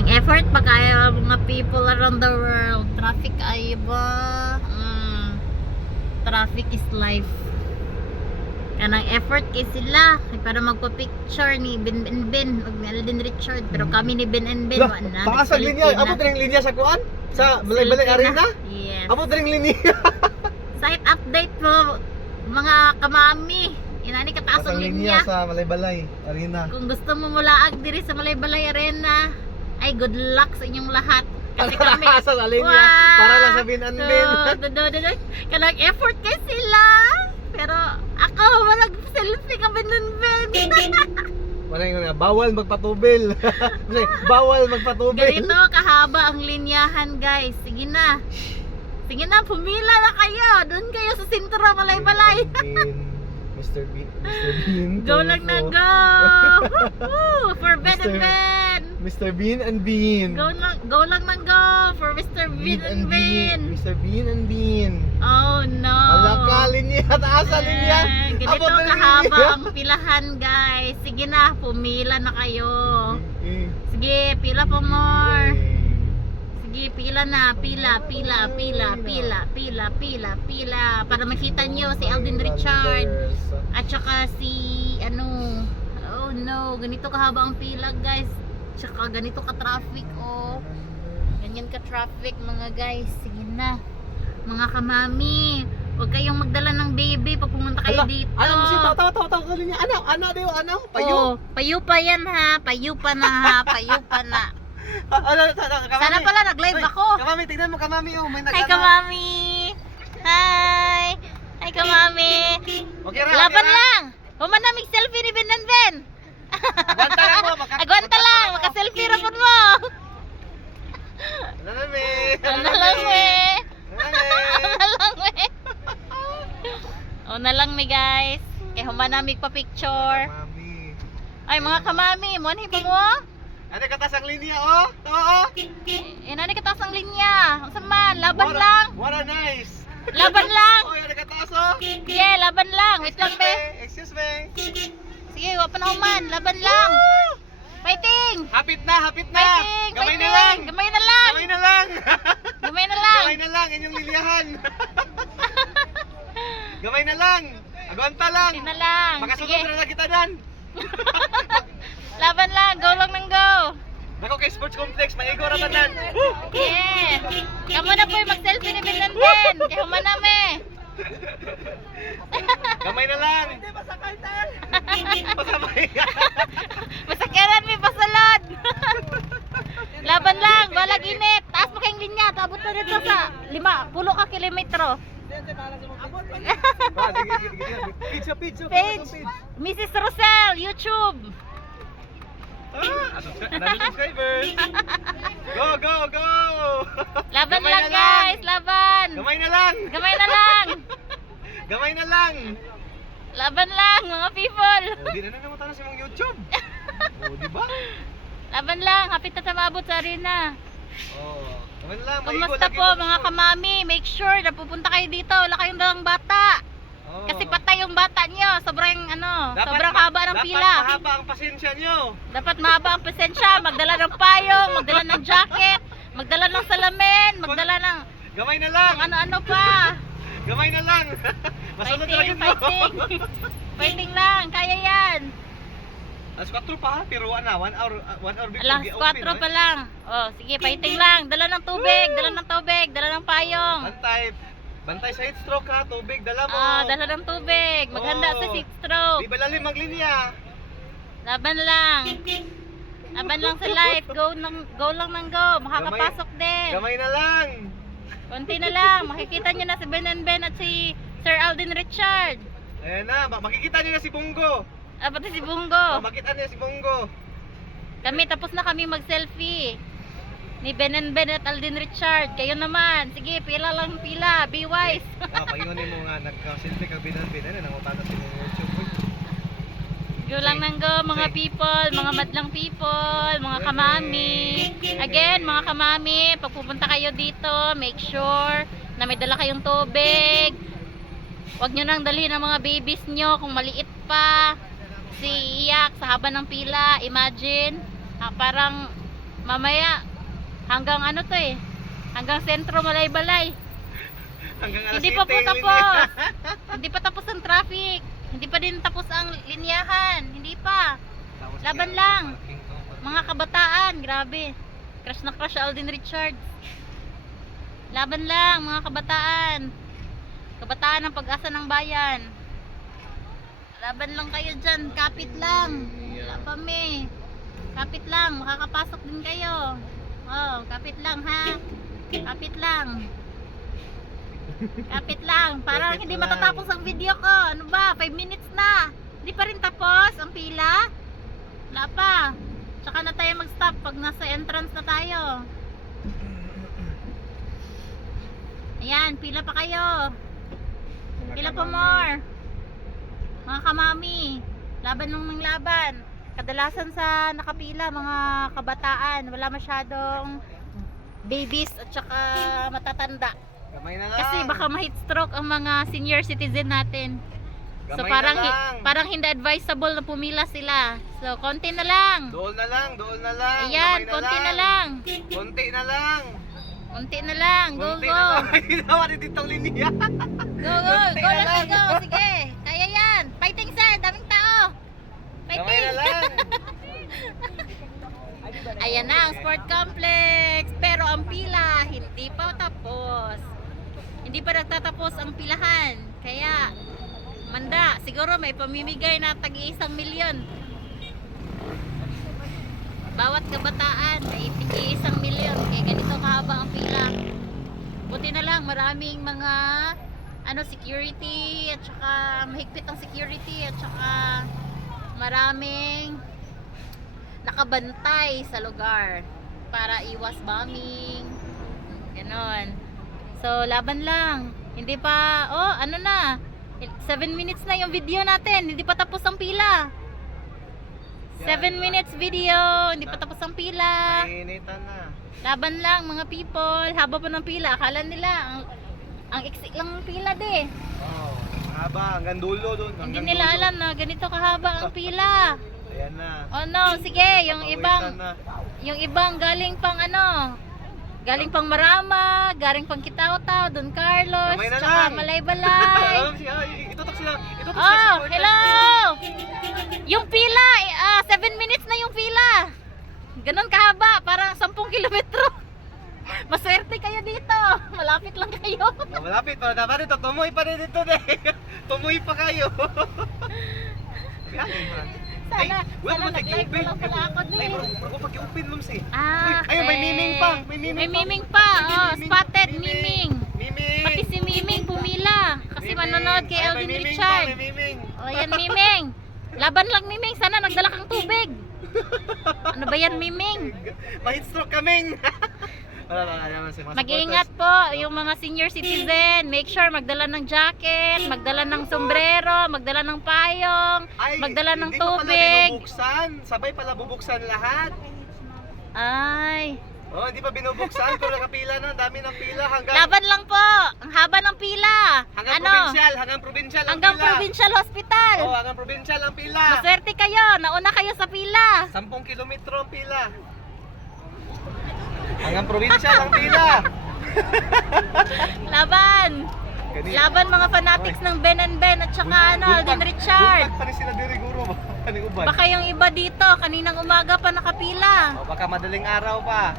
Kanang effort pa kaya mga people around the world. Traffic ay ba? Traffic is life. Kanang effort kay sila para magpa-picture ni Ben ug ni Alden Richard, pero kami ni Ben Lah, wala na. taas ang linya. Amo ring linya sa kuan? Sa Balay-Balay Arena? Yes. Amo ring linya. Site update mo mga kamami. Inani kataas ang linya. sa Balay-Balay Arena. Kung gusto mo mulaag diri sa Balay-Balay Arena, ay good luck sa inyong lahat. Kasi kami sa linya para lang sa bin and bin. Kanang effort kay sila. Pero ako wala selfie ka bin. Wala nga bawal magpatubil. Bawal magpatubil. Ganito kahaba ang linyahan, guys. Sige na. Sige na, pumila na kayo. Doon kayo sa sentro Balay-Balay. Mr. Bean. Go lang na go. Woo! For Ben and Ben. Mr. Bean and Bean. Go lang na go for Mr. Bean and Ben. Mr. Bean and Bean. Oh no. Alakalin niya, taas ang linya. Ganito kahaba ang pilahan, guys. Sige na, pumila na kayo. Sige, pila pa more. Sige, pila na, pila para makita nyo si Alden Richard at saka si oh no, ganito kahaba ang pila, guys. Tsaka ganito ka traffic, oh. Ganyan ka traffic, mga guys. Sige na, mga kamami, huwag kayong magdala ng baby pag pumunta kayo dito. Ano mo siya? Tawa niya. Ano? Payo? Oh, payo pa yan ha. Payo pa na. Sana pala nag-live ako. Kamami, tignan mo kamami. Oh, may Hi kamami. Hi. Hi kamami. Okay ra. Laban lang. Human na selfie ni Ben and Ben. Agwanta lang mo. Agwanta lang. Maka-selfie ra pud mo. Ano me? Ano lang me. O na lang mi guys. Kay human na pa-picture. Kamami. Ay mga kamami, mo ba mo? Ano katas ang linya oh? Oo. Inani katas ang linya. Unsa man, laban lang. What a nice. Laban lang. Oh, yan katas oh. Yeah, laban lang. Wait lang be. Excuse me. Sige, wa pa na human. Laban lang. Fighting. Hapit na. Fighting. Gamay na Fighting. lang. Gamay na lang. Gamay na lang. Gamay na lang. Gamay na lang inyong lilyahan. Gamay na lang. Agwanta lang. Sige na lang. Makasunod Sige. na kita dan. Laban lang. Go lang ng go. Nako kay Sports Complex, maigo ra tanan. Yeah. Kamu na po yung mag-selfie ni Ben and Ben. Kaya human na me. Gamay na lang. Hindi pasakay tal. Pasabay. Masakyaran mi pasalad. Laban lang. Balag init. Taas mo kayong linya. Tabot na dito sa 10 kilometro. Pizza. Page. Mrs. Rosel, YouTube. Subscribers. Go. Laban Gamay lang na guys, laban. Gamay na lang. Gamay na lang. Gamay na lang. Laban lang mga people. Oh, di na naman tayo sa mga YouTube. Oh, di ba? Laban lang, hapit na tumabot sa arena. Oh, gamay na lang. Kumusta po mga kamami? Make sure na pupunta kayo dito. Wala kayong dalang bata. Oh. Kasi patay yung bata nyo. Sobrang sobrang haba ng pila. Dapat mahaba ang pasensya nyo. Dapat mahaba ang pasensya. Magdala ng payong, magdala ng jacket, magdala ng salamin, magdala ng Gamay na lang. kung ano-ano pa. Gamay na lang. Masunod na Fighting, lang mo. fighting. Fighting lang, kaya yan. Alas 4 pa ha, pero 1 hour before Alas 4 pa lang. Oh, sige, fighting lang. Dala ng tubig, dala ng payong. Bantay sa heat stroke ha, tubig dala mo. Dala ng tubig. Maghanda sa heat stroke. Di ba lalim maglinya? Laban lang. Laban lang sa life. Go lang ng go. Makakapasok din. Gamay na lang. Konti na lang. Makikita nyo na si Ben and Ben at si Sir Alden Richard. Ayan na, makikita niyo na si Bungo. Pati si Bungo. Makita niyo si Bungo. Kami, tapos na kami mag-selfie. Ni Ben and Ben at Alden Richard. Kayo naman. Sige, pila lang pila. Be wise. Payunin mo nga, nagka-selfie ka binan-binan. Nangutana si mga YouTube. Go lang ng go mga people, mga madlang people, mga kamami. Again, mga kamami, pag pupunta kayo dito, make sure na may dala kayong tubig. Huwag nyo nang dalhin ang mga babies nyo kung maliit pa. Si iyak sa haba ng pila, imagine. Parang Mamaya, hanggang ano to eh, hanggang sentro Malaybalay. Hanggang alas Hindi pa 7 po yung tapos. linya. Hindi pa tapos ang traffic. Hindi pa din tapos ang linyahan. Hindi pa. Tapos Laban kaya, lang. parking to, parking. Mga kabataan, grabe. Crush na crush Alden Richards. Laban lang, mga kabataan. Kabataan ng pag-asa ng bayan. Laban lang kayo dyan. Kapit lang. Wala pa me. Kapit lang. Makakapasok din kayo. Oh, kapit lang ha. Kapit lang. Kapit lang. Parang Kapit hindi lang. matatapos ang video ko. Ano ba? 5 minutes na. Hindi pa rin tapos ang pila. Wala pa. Tsaka na tayo mag-stop pag nasa entrance na tayo. Ayan, pila pa kayo. Pila pa more. Mga kamami. Laban ng laban. Kadalasan sa nakapila, mga kabataan. Wala masyadong babies at saka matatanda. Gamay na lang. Kasi baka ma-heat stroke ang mga senior citizen natin. So Gamay parang na lang. parang hindi advisable na pumila sila. So konti na lang. Doon na lang, doon na lang. Ayan, Gamay konti na lang. Konti na lang. Konti na lang. Go, Konti go. na lang. Ginawa ni ditong linya. Go, go. Konti Go na lang, lang. go. Sige. Kaya yan. Fighting sir. Daming tao. Gamay Fighting. na lang. Ayan na ang sport complex. Pero ang pila, hindi pa tapos. Hindi pa nagtatapos ang pilahan. Kaya, manda, siguro may pamimigay na tag-1 milyon. Bawat kabataan may tag-1 milyon. Kaya ganito kahaba ang pila. Buti na lang, maraming mga security at saka mahigpit ang security at saka maraming nakabantay sa lugar para iwas bombing. Ganon. So, laban lang. Hindi pa, oh, ano na. 7 minutes na yung video natin. Hindi pa tapos ang pila. 7 minutes video. Hindi pa tapos ang pila. Mainitan na. Laban lang, mga people. Haba pa ng pila. Akala nila, ang iksi lang ng pila, de. Oh, mahaba. Hanggang dulo doon. Hindi hanggang nila dulo. alam na ganito kahaba ang pila. Ayan na. Oh no, sige, yung Papawisan na. ibang galing pang galing pang Marama, galing pang Kitaw-Taw, Don Carlos, Kamay na tsaka lang. Malaybalay. Itutok sila. Itutok Oh, sila. hello! Yung pila, 7 minutes na yung pila. Ganon kahaba, parang 10 kilometro. Maswerte kayo dito. Malapit lang kayo. Oh, malapit pa dapat dito. Tumoy pa rin dito, de. Tumoy pa kayo. Sana wag mo nag-live tag-open. lang pala ako Ay, din. bro, pag-open mo si. Ah, Ayun, may okay. miming pa. May miming May pa. miming pa. Oh, spotted miming. Miming. Pati si Miming pumila. Kasi manonood kay Ay, may Alvin miming Richard. pa, may miming. O yan, Miming. Laban lang, Miming. Sana nagdala kang tubig. Ano ba yan, Miming? Mahit stroke kaming. Wala naman si mga Mag-iingat po yung mga senior citizen. Make sure magdala ng jacket, magdala ng sombrero, magdala ng payong, Ay, magdala ng hindi pa pala tubig. binubuksan. Sabay pala bubuksan lahat. Ay, Oh, hindi pa binubuksan pero nakapila na, dami ng pila hanggang laban lang po. Ang haba ng pila. hanggang Ano? provincial ang Hanggang pila. provincial hospital. Oh, hanggang provincial ang pila. Maswerte kayo. Nauna kayo sa pila. 10 kilometro ang pila. Hanggang probinsya ang pila. Laban. Kani- Laban mga fanatics ng Ben and Ben at saka Alden Richard. Buntag pa rin sila diri guro ba? Kani uban. Baka yung iba dito, kaninang umaga pa nakapila. O, baka madaling araw pa.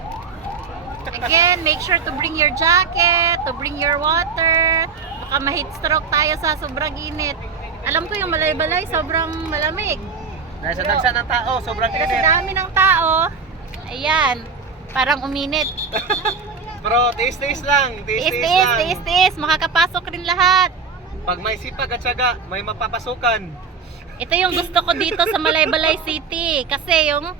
Again, make sure to bring your jacket, to bring your water. Baka ma-heat stroke tayo sa sobrang init. Alam ko yung Malaybalay, sobrang malamig. Dahil sa dagsa ng tao, sobrang Pero sa init. dami ng tao, ayan, parang uminit. Pero tiis-tiis lang, Tiis, tiis-tiis tiis, lang. tiis, tiis. Makakapasok rin lahat. Pag may sipag at syaga, may mapapasukan. Ito yung gusto ko dito sa Malaybalay City. Kasi yung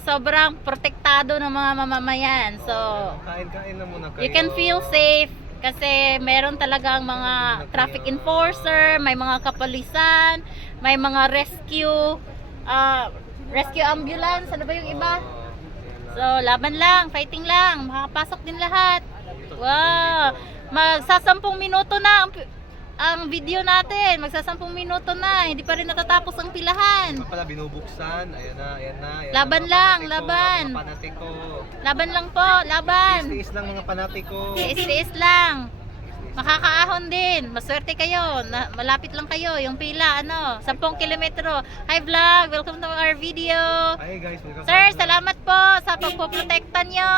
sobrang protektado ng mga mamamayan. So, Kain-kain na muna kayo. you can feel safe. Kasi meron talagang mga traffic enforcer, may mga kapulisan, may mga rescue ambulance, ano ba yung iba? So, laban lang, fighting lang, makakapasok din lahat. Wow! Magsa 10 minuto na, ang video natin. Magsa-10 minuto na. Hindi pa rin natatapos ang pilahan. Ito pala binubuksan. Ayan na, ayan na. Ayan Laban na, mga lang, panatiko, laban. Mga panatiko. Laban lang po, laban. Tiis lang mga panatiko. Tiis-tiis lang. Makakaahon din. Maswerte kayo. Malapit lang kayo. Yung pila, 10 kilometro. Hi vlog, welcome to our video. Ay guys, welcome Sir, back. salamat po sa pagpoprotekta nyo.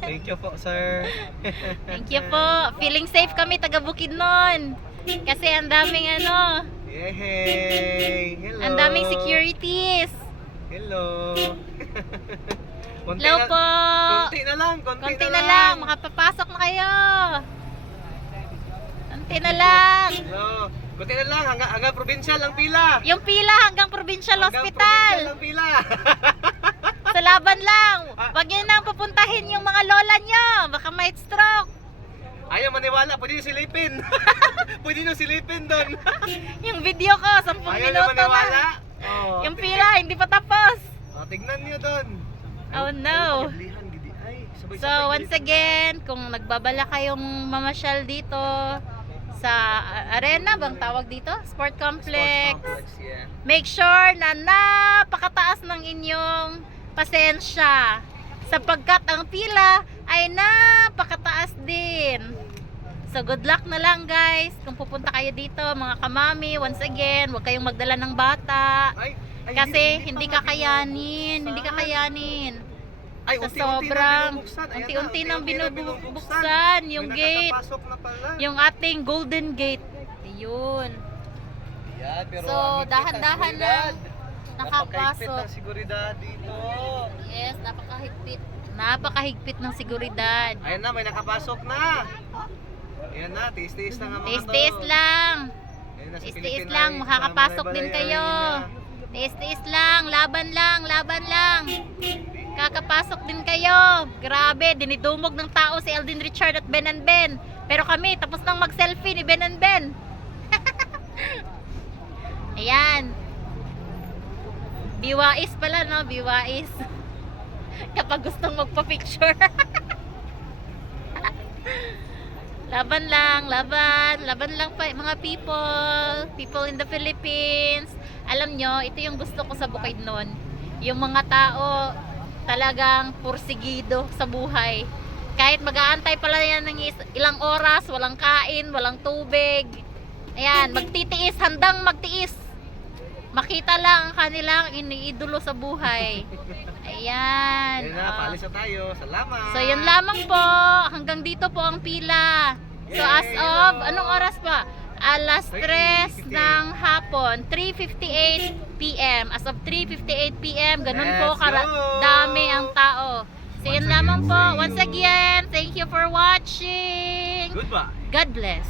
Thank you po, sir. Thank you po. Feeling safe kami, taga Bukidnon. Kasi ang daming Yay! Hello. ang daming securities. Hello. Konti Hello na- po. Konti na lang, Konti na lang, makapapasok na kayo. Konti na lang. Hello. Konti na lang, hanggang provincial ang pila. Yung pila hanggang provincial Hanggang hospital. provincial ang pila. Sa laban lang. Huwag nyo nang pupuntahin yung mga lola nyo. Baka may stroke. Ayaw maniwala, pwede nyo silipin. Pwede nyo silipin doon. Yung video ko, 10 Ayaw na minuto maniwala. na. Oh, Yung pila, hindi pa tapos. Oh, tignan nyo doon. Oh, no. So once again, kung nagbabala kayong mamasyal dito sa arena, bang tawag dito? Sport complex. Yeah. Make sure na napakataas ng inyong pasensya sapagkat ang pila ay napakataas din. So good luck na lang guys kung pupunta kayo dito mga kamami. Once again, huwag kayong magdala ng bata kasi hindi kakayanin, hindi kakayanin. Ay, Sa unti-unti sobrang na binubuksan. Ayan unti-unti nang unti-unti na binubuksan yung May gate, nakakapasok na pala. yung ating golden gate. Ayun. Yan, pero So, ang higpit ng dahan-dahan seguridad. lang Napakahigpit nakapasok. ng seguridad dito. Yes, napakahigpit. Napakahigpit ng seguridad. Ayan na, may nakapasok na. Ayan na, tiis-tiis lang ang mga Tiis-tiis to. lang. Ayan na, sa Tiis-tiis Philippine lang, Eye, makakapasok sa din Malay kayo. Arena. Tiis-tiis lang, laban lang, laban lang. Kakapasok din kayo. Grabe, dinidumog ng tao si Alden Richard at Ben and Ben. Pero kami, tapos nang mag-selfie ni Ben and Ben. Ayan. Biwais pala, no? Biwais. Kapag gustong magpa-picture. Laban lang, laban. Laban lang pa mga people. People in the Philippines. Alam nyo, ito yung gusto ko sa Bukidnon. Yung mga tao talagang pursigido sa buhay. Kahit mag-aantay pala yan ng ilang oras, walang kain, walang tubig. Ayan, magtitiis, handang magtiis. Makita lang ang kanilang iniidolo sa buhay. Ayan. Ayan na, paalis na tayo. Salamat. So yun lamang po, hanggang dito po ang pila. So as of, anong oras pa? Alas 3 ng hapon, 3:58 PM. As of 3:58 PM, ganun po Let's go! dami ang tao. So yun Once lamang again, po, see once you. again, thank you for watching. Goodbye. God bless.